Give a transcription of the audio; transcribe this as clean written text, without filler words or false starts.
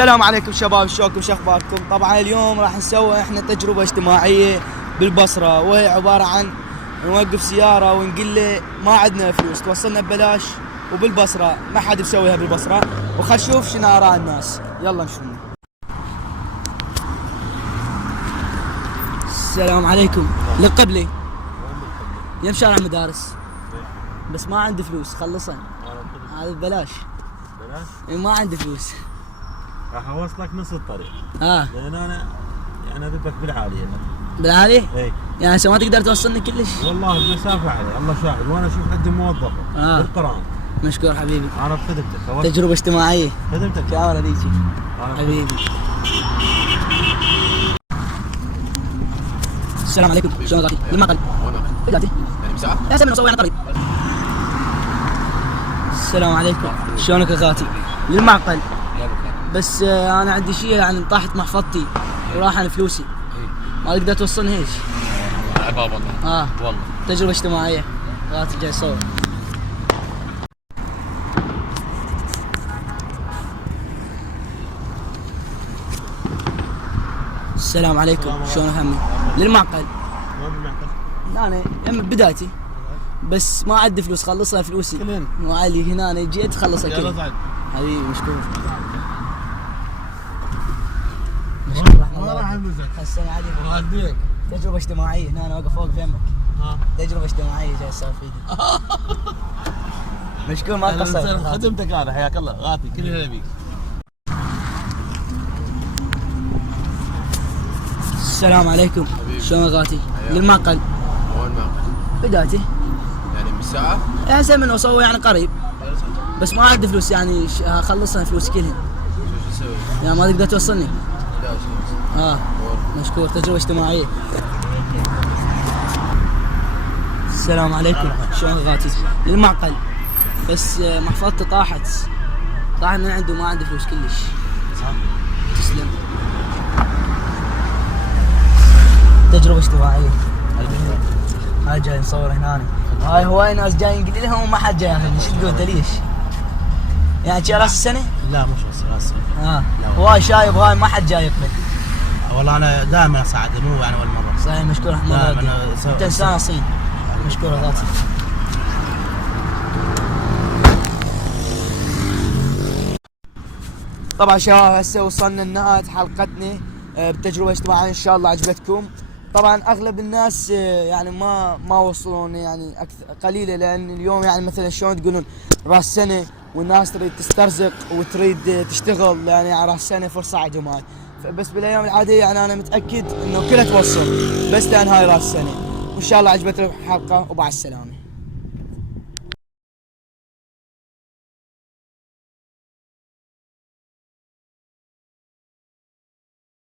السلام عليكم شباب، شلونكم؟ شو اخباركم؟ طبعا اليوم راح نسوي احنا تجربه اجتماعيه بالبصره، وهي عباره عن نوقف سياره ونقول له ما عندنا فلوس توصلنا ببلاش، وبالبصره ما حد بيسويها بالبصره، وخل نشوف شنو اراء الناس. يلا نشوف. السلام عليكم. لقبلي يم شارع المدارس، بس ما عندي فلوس خلصن. هذا ببلاش. ببلاش؟ ما عندي فلوس. راح اوصلك نص الطريق. لان انا يعني اذبك بالعاليه. بالعاليه؟ اي. يعني هسه ما تقدر توصلني كلش؟ والله المسافه علي الله شاهد، وانا اشوف عندي موظفه بالقران. مشكور حبيبي. انا بخدمتك. تجربه اجتماعيه. خدمتك. شاورة ذيك حبيبي. السلام عليكم، شلون غادي؟ لما قريب. وين غادي؟ يعني بساعة؟ لا سمي نصور انا قريب. السلام عليكم، شلونك اخواتي؟ للمعقل. بس انا عندي شيء يعني طاحت محفظتي وراح عن فلوسي. ما تقدر توصلني هيك؟ عباب والله. والله تجربة اجتماعية. اخواتي جاي صور. السلام عليكم، شلونك همي؟ للمعقل. وين بالمعقل؟ انا يم بدايتي، بس ما عندي فلوس خلصها فلوسي. كلين؟ وعلي هنا أنا جيت خلصها يلا صعد. حبيبي مشكور. ما راح امزح. حسن عليك. وهديك. تجربة اجتماعية، هنا انا واقف فوق في يمك. تجربة اجتماعية جاي صار في ايدي. مشكور ما قصرت. خدمتك انا، حياك الله غاتي كل هلا بيك. السلام عليكم، شلون غاتي؟ للمعقل. وين معقل؟ بدايتي. يعني من ساعة؟ هسه من وصوي يعني قريب. بس ما عندي فلوس يعني خلصنا فلوس كلهن. شو تسوي؟ يعني ما تقدر توصلني؟ لا مشكور. تجربة اجتماعية. السلام عليكم، شلون غاتي؟ للمعقل. بس محفظتي طاحت من عنده، ما عندي فلوس كلش. تسلم. تجربة اجتماعية. هاي جاي نصور هنا. هاي هواي ناس جايين نقول لهم وما حد جاي ياخذني. شو تقول انت ليش؟ يعني شي راس السنة؟ لا مش راس السنة. هواي شايب، هاي ما حد جاي يقبل. والله انا دائما اساعد، مو يعني اول مرة. صحيح مشكور احمد. انت انسان اصيل. مشكور غاتي. طبعا شباب هسه وصلنا لنهاية حلقتنا بتجربة اجتماعية، ان شاء الله عجبتكم. طبعا اغلب الناس يعني ما وصلون، يعني قليله، لان اليوم يعني مثلا شلون تقولون راس سنه والناس تريد تسترزق وتريد تشتغل، يعني على راس سنه فرصه يا جماعه. بس بالايام العاديه يعني انا متاكد انه كلها توصل، بس لان هاي راس سنه. وان شاء الله عجبتكم الحلقه، ومع السلامه.